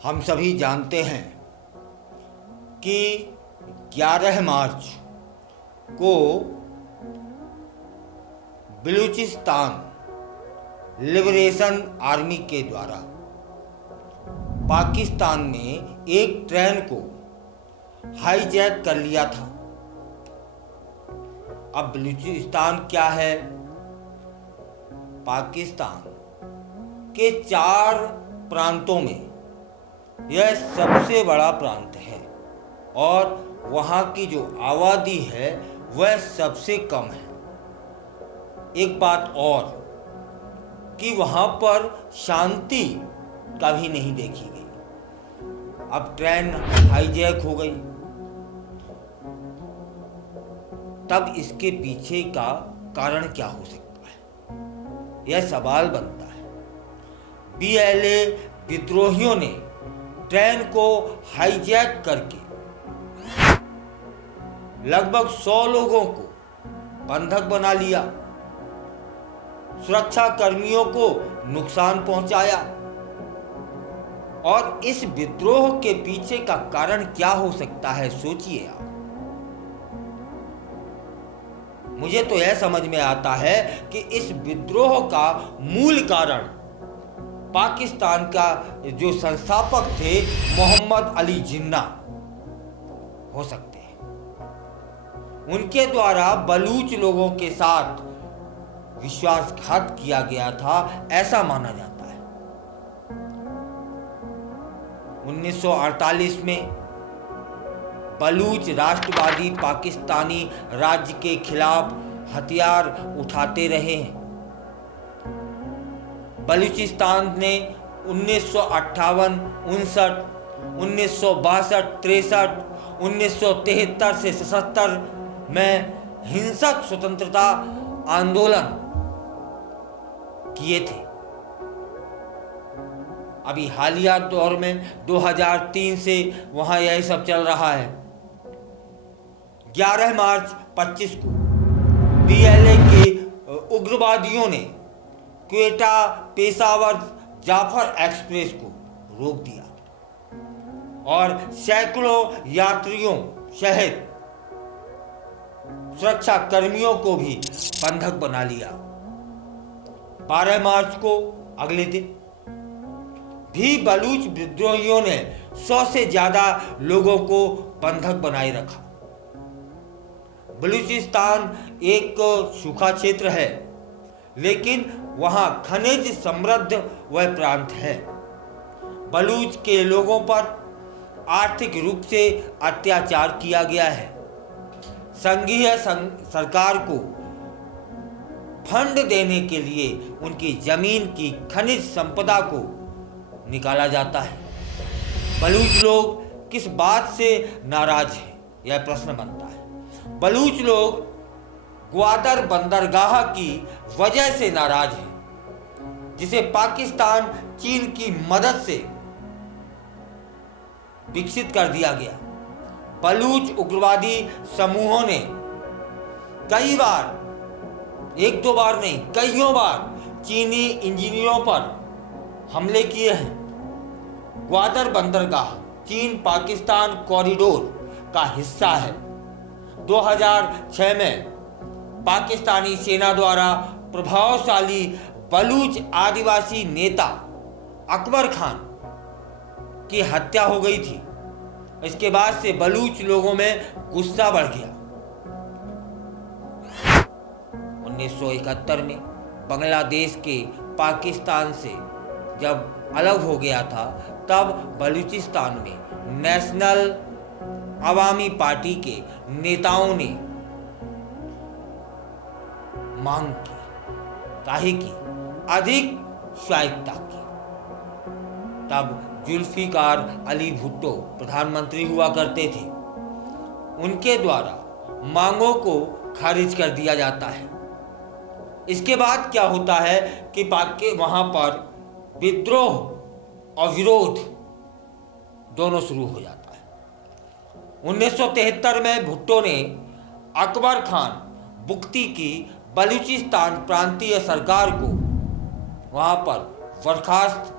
हम सभी जानते हैं कि 11 मार्च को बलूचिस्तान लिबरेशन आर्मी के द्वारा पाकिस्तान में एक ट्रेन को हाईजैक कर लिया था। अब बलूचिस्तान क्या है? पाकिस्तान के 4 प्रांतों में यह सबसे बड़ा प्रांत है और वहाँ की जो आबादी है वह सबसे कम है। एक बात और कि वहाँ पर शांति कभी नहीं देखी गई। अब ट्रेन हाईजैक हो गई, तब इसके पीछे का कारण क्या हो सकता है? यह सवाल बनता है। बीएलए विद्रोहियों ने ट्रेन को हाईजैक करके लगभग 100 लोगों को बंधक बना लिया, सुरक्षा कर्मियों को नुकसान पहुंचाया। और इस विद्रोह के पीछे का कारण क्या हो सकता है, सोचिए आप। मुझे तो यह समझ में आता है कि इस विद्रोह का मूल कारण पाकिस्तान का जो संस्थापक थे मोहम्मद अली जिन्ना हो सकते हैं। उनके द्वारा बलूच लोगों के साथ विश्वासघात किया गया था, ऐसा माना जाता है। 1948 में बलूच राष्ट्रवादी पाकिस्तानी राज्य के खिलाफ हथियार उठाते रहे हैं। बलूचिस्तान ने 1958, 59, 1962, 63, 1973 से 77 में हिंसक स्वतंत्रता आंदोलन किए थे। अभी हालिया दौर में 2003 से वहां यही सब चल रहा है। 11 मार्च 25 को बीएलए के उग्रवादियों ने क्वेटा पेशावर जाफर एक्सप्रेस को रोक दिया और सैकड़ों यात्रियों सहित सुरक्षा कर्मियों को भी बंधक बना लिया। 12 मार्च को अगले दिन भी बलूच विद्रोहियों ने 100 से ज्यादा लोगों को बंधक बनाए रखा। बलूचिस्तान एक सूखा क्षेत्र है, लेकिन वहां खनिज समृद्ध वह प्रांत है। बलूच के लोगों पर आर्थिक रूप से अत्याचार किया गया है। संघीय सरकार को फंड देने के लिए उनकी जमीन की खनिज संपदा को निकाला जाता है। बलूच लोग किस बात से नाराज हैं, यह प्रश्न बनता है। बलूच लोग ग्वादर बंदरगाह की वजह से नाराज हैं, जिसे पाकिस्तान चीन की मदद से विकसित कर दिया गया। बलूच उग्रवादी समूहों ने कई बार, 1-2 बार नहीं, कईयों बार चीनी इंजीनियरों पर हमले किए हैं। ग्वादर बंदरगाह चीन पाकिस्तान कॉरिडोर का हिस्सा है। 2006 में पाकिस्तानी सेना द्वारा प्रभावशाली बलूच आदिवासी नेता अकबर खान की हत्या हो गई थी। इसके बाद से बलूच लोगों में गुस्सा बढ़ गया। 1971 में बांग्लादेश के पाकिस्तान से जब अलग हो गया था, तब बलूचिस्तान में नेशनल अवामी पार्टी के नेताओं ने मांग की, काहे की अधिक स्वायत्तता की। तब जुल्फिकार अली भुट्टो प्रधानमंत्री हुआ करते थे। उनके द्वारा मांगों को खारिज कर दिया जाता है। इसके बाद क्या होता है कि वहां पर विद्रोह और विरोध दोनों शुरू हो जाता है। 1973 में भुट्टो ने अकबर खान बुख्ती की बलूचिस्तान प्रांतीय सरकार को वहां पर बर्खास्त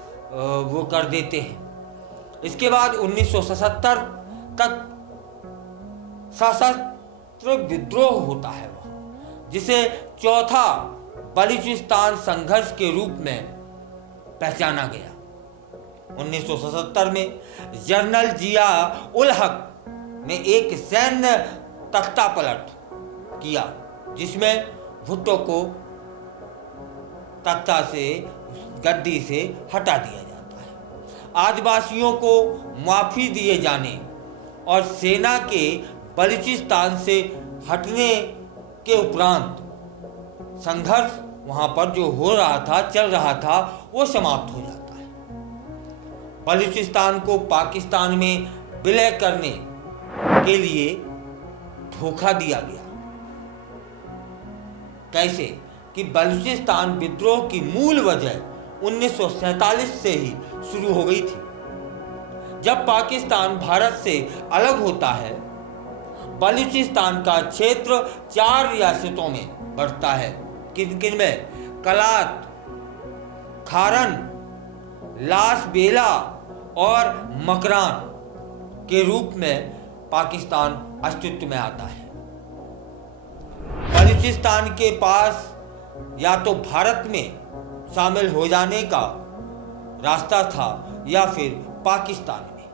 वो कर देते हैं। इसके बाद 1977 तक सशस्त्र विद्रोह होता है वह, जिसे चौथा बलूचिस्तान संघर्ष के रूप में पहचाना गया। 1977 में जनरल जिया उल हक ने एक सैन्य तख्तापलट किया, जिसमें भुट्टो को तख्ता से, गद्दी से हटा दिया जाता है। आदिवासियों को माफी दिए जाने और सेना के बलूचिस्तान से हटने के उपरांत संघर्ष वहां पर जो हो रहा था, चल रहा था, वो समाप्त हो जाता है। बलूचिस्तान को पाकिस्तान में विलय करने के लिए धोखा दिया गया। कैसे कि बलूचिस्तान विद्रोह की मूल वजह 1947 से ही शुरू हो गई थी। जब पाकिस्तान भारत से अलग होता है, बलूचिस्तान का क्षेत्र 4 रियासतों में बढ़ता है। किन किन में? कलात, खारन, लास बेला और मकरान के रूप में पाकिस्तान अस्तित्व में आता है। बलूचिस्तान के पास या तो भारत में शामिल हो जाने का रास्ता था या फिर पाकिस्तान में,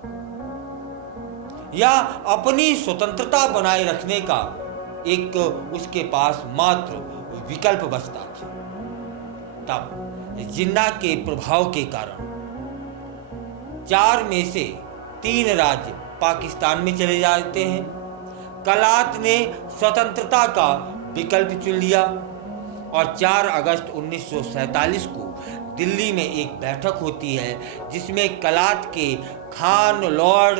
या अपनी स्वतंत्रता बनाए रखने का एक उसके पास मात्र विकल्प बचता था। तब जिन्ना के प्रभाव के कारण 4 में से 3 राज्य पाकिस्तान में चले जाते हैं। कलात ने स्वतंत्रता का विकल्प चुन लिया और 4 अगस्त 1947 को दिल्ली में एक बैठक होती है, जिसमें कलात के खान, लॉर्ड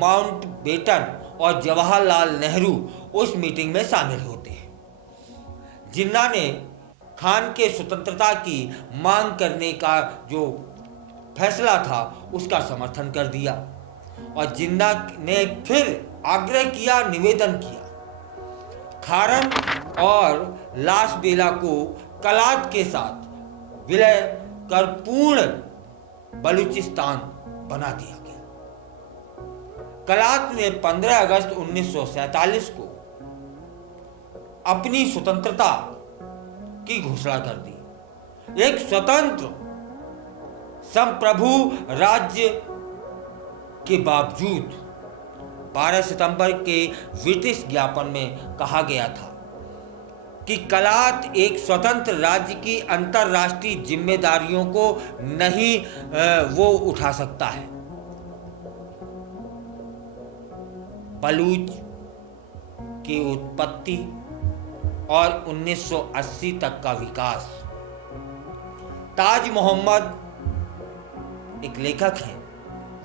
माउंटबेटन और जवाहरलाल नेहरू उस मीटिंग में शामिल होते हैं। जिन्ना ने खान के स्वतंत्रता की मांग करने का जो फैसला था उसका समर्थन कर दिया और जिन्ना ने फिर आग्रह किया, निवेदन किया, खारन और लास बेला को कलात के साथ विलय कर पूर्ण बलूचिस्तान बना दिया गया। कलात ने 15 अगस्त 1947 को अपनी स्वतंत्रता की घोषणा कर दी। एक स्वतंत्र संप्रभु राज्य के बावजूद 12 सितंबर के ब्रिटिश ज्ञापन में कहा गया था कि कलात एक स्वतंत्र राज्य की अंतर्राष्ट्रीय जिम्मेदारियों को नहीं वो उठा सकता है। बलूच की उत्पत्ति और 1980 तक का विकास। ताज मोहम्मद एक लेखक हैं,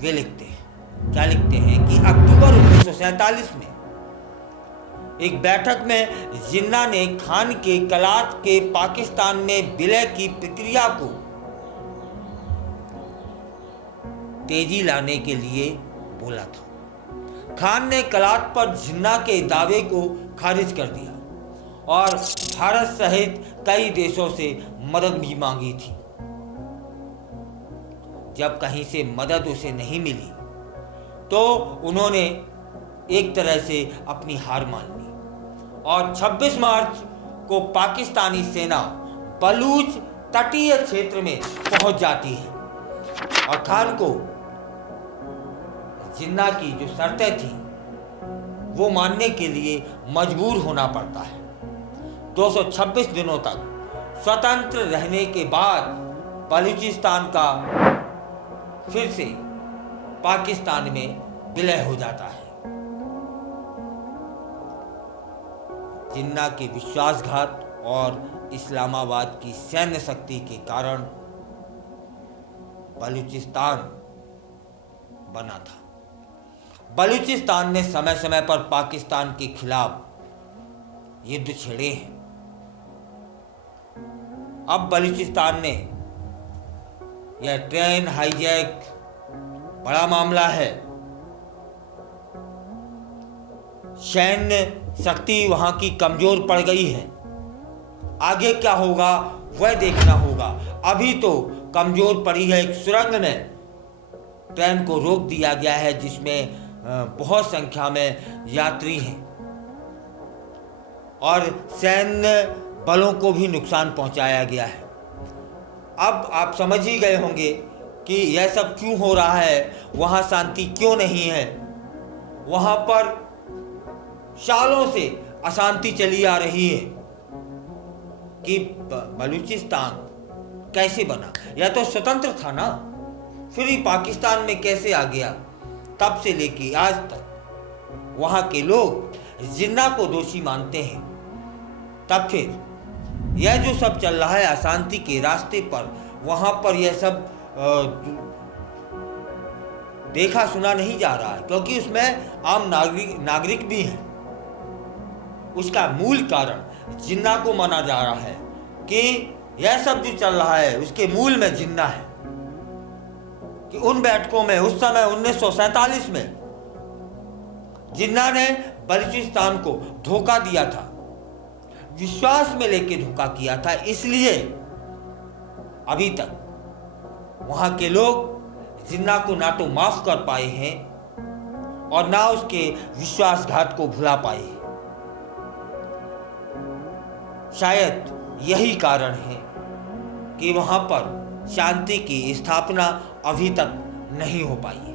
वे लिखते हैं, क्या लिखते हैं कि अक्टूबर 1947 में एक बैठक में जिन्ना ने खान के कलात के पाकिस्तान में विलय की प्रक्रिया को तेजी लाने के लिए बोला था। खान ने कलात पर जिन्ना के दावे को खारिज कर दिया और भारत सहित कई देशों से मदद भी मांगी थी। जब कहीं से मदद उसे नहीं मिली तो उन्होंने एक तरह से अपनी हार मान ली और 26 मार्च को पाकिस्तानी सेना बलूच तटीय क्षेत्र में पहुंच जाती है और खान को जिन्ना की जो शर्तें थी वो मानने के लिए मजबूर होना पड़ता है। 226 दिनों तक स्वतंत्र रहने के बाद बलूचिस्तान का फिर से पाकिस्तान में विलय हो जाता है। जिन्ना के विश्वासघात और इस्लामाबाद की सैन्य शक्ति के कारण बलूचिस्तान बना था। बलूचिस्तान ने समय समय पर पाकिस्तान के खिलाफ युद्ध छेड़े हैं। अब बलूचिस्तान ने यह ट्रेन हाईजैक बड़ा मामला है। सैन्य शक्ति वहां की कमजोर पड़ गई है। आगे क्या होगा वह देखना होगा। अभी तो कमजोर पड़ी है एक सुरंग में ट्रेन को रोक दिया गया है, जिसमें बहुत संख्या में यात्री हैं, और सैन्य बलों को भी नुकसान पहुंचाया गया है। अब आप समझ ही गए होंगे कि यह सब क्यों हो रहा है, वहाँ शांति क्यों नहीं है। वहाँ पर सालों से अशांति चली आ रही है कि बलूचिस्तान कैसे बना। यह तो स्वतंत्र था ना, फिर ही पाकिस्तान में कैसे आ गया। तब से लेके आज तक वहाँ के लोग जिन्ना को दोषी मानते हैं। तब फिर यह जो सब चल रहा है अशांति के रास्ते पर, वहाँ पर यह सब देखा सुना नहीं जा रहा है, क्योंकि उसमें आम नागरिक भी हैं। उसका मूल कारण जिन्ना को माना जा रहा है कि यह सब जो चल रहा है उसके मूल में जिन्ना है। कि उन बैठकों में उस समय 1947 में जिन्ना ने बलूचिस्तान को धोखा दिया था, विश्वास में लेके धोखा किया था। इसलिए अभी तक वहां के लोग जिन्ना को ना तो माफ कर पाए हैं और ना उसके विश्वासघात को भुला पाए हैं। शायद यही कारण है कि वहां पर शांति की स्थापना अभी तक नहीं हो पाई।